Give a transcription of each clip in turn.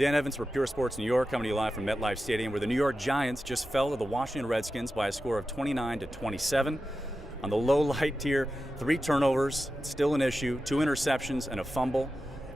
Dan Evans for Pure Sports New York, coming to you live from MetLife Stadium, where the New York Giants just fell to the Washington Redskins by a score of 29-27. On the low light tier, 3 turnovers, still an issue, 2 interceptions and a fumble.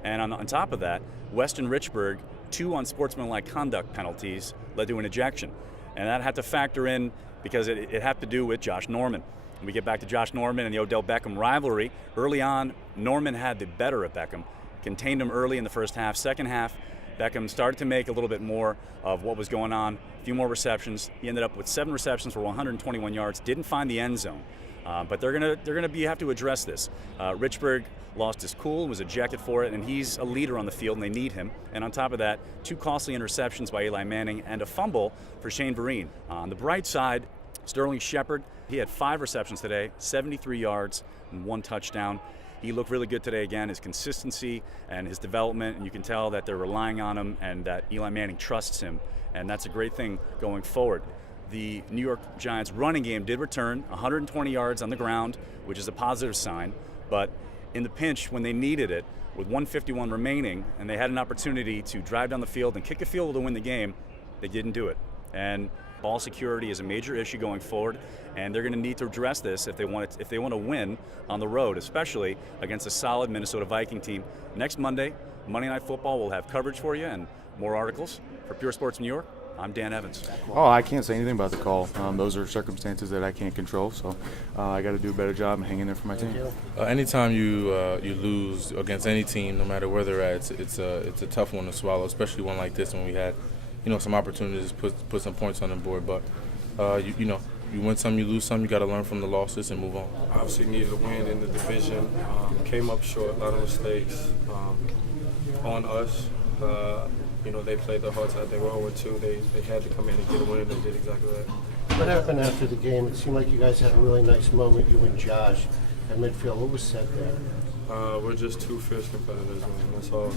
And on top of that, Weston Richburg, 2 unsportsmanlike conduct penalties led to an ejection. And that had to factor in because it had to do with Josh Norman. When we get back to Josh Norman and the Odell Beckham rivalry, early on, Norman had the better of Beckham, contained him early in the first half. Second half, Beckham started to make a little bit more of what was going on, a few more receptions. He ended up with 7 receptions for 121 yards, didn't find the end zone. But they're gonna have to address this. Richburg lost his cool, was ejected for it, and he's a leader on the field, and they need him. And on top of that, 2 costly interceptions by Eli Manning and a fumble for Shane Vereen. On the bright side, Sterling Shepard, he had 5 receptions today, 73 yards and 1 touchdown. He looked really good today again, his consistency and his development, and you can tell that they're relying on him and that Eli Manning trusts him, and that's a great thing going forward. The New York Giants running game did return 120 yards on the ground, which is a positive sign, but in the pinch when they needed it, with 1:51 remaining, and they had an opportunity to drive down the field and kick a field goal to win the game, they didn't do it. And ball security is a major issue going forward, and they're going to need to address this if they want to win on the road, especially against a solid Minnesota Viking team. Next Monday, Monday Night Football, will have coverage for you and more articles. For Pure Sports New York, I'm Dan Evans. Oh, I can't say anything about the call. Those are circumstances that I can't control, so I got to do a better job and hang in there for my team. Anytime you lose against any team, no matter where they're at, it's a tough one to swallow, especially one like this when we had some opportunities to put some points on the board. But you win some, you lose some. You got to learn from the losses and move on. Obviously needed a win in the division. Came up short, a lot of mistakes on us. They played their hearts out. They were 0-2. They had to come in and get a win, and they did exactly that. What happened after the game? It seemed like you guys had a really nice moment, you and Josh, at midfield. What was said there? We're just 2 fierce competitors, man.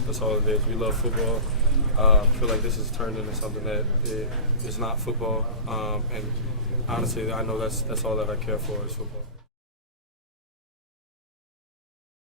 That's all it is. We love football. I feel like this has turned into something that is not football. And honestly, I know that's all that I care for is football.